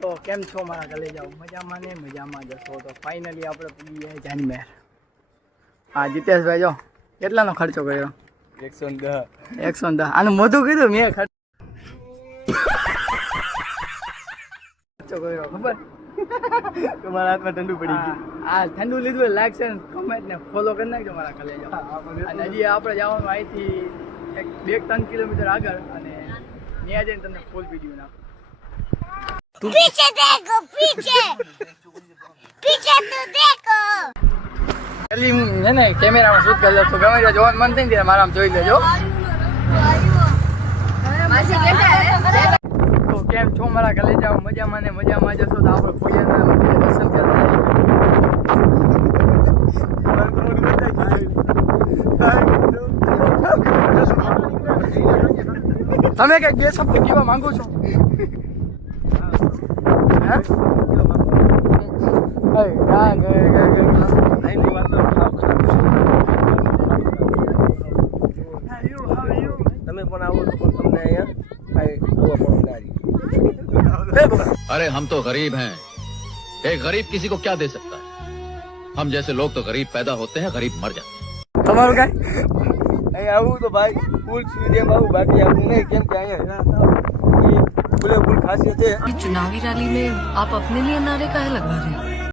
તો કેમ છો મારા ગલે જાઓ મજામાં ને મજામાં જશો તો ફાઇનલી આપણે પૂરી ગયા જાનમેર. હા જીતેશભાઈ જો કેટલાનો ખર્ચો કર્યો? 110. આનું મોઢું કીધું મેં ખર્ચો કર્યો ખબર તમારા હાથમાં ઠંડુ પડી ગયું. આ ઠંડુ લીધું લાગશે ને કમેન્ટ ને ફોલો કરી નાખજો મારા ગલે જાઓ. અને હજી આપણે જવાનું અહીંથી 2-3 કિલોમીટર આગળ અને ત્યાં જઈને તમને ફૂલ વિડીયો નાખો. पीछे देखो पीछे पीछे तो देखो ખાલી હું છે ને કેમેરામાં શૂટ કરી લઉં તો ગમે ત્યાં જોવાનું મન થાય ને ત્યારે મારા આમ જોઈ લેજો. તો કેમ છો મારા ગલે જાઓ મજામાં ને મજામાં જશો તો આપણે ખોડિયારના મંદિરે દર્શન કરવા તમે કઈક બે શબ્દ કેવા માંગો છો? તમે પણ આવો તો પણ તમને અહીંયા अरे हम तो गरीब हैं एक गरीब किसी को क्या दे सकता है हम जैसे लोग तो गरीब पैदा होते हैं गरीब मर जाते हैं તમારું કઈ અહીંયા આવું તો ભાઈ ફૂલ સુવિધામાં આવું બાકી આવું નહીં કેમ કે અહીંયા ફૂલે ફૂલ ખાસિયત છે. चुनावी रैली में आप अपने लिए नारे काहे लगवा रहे हैं?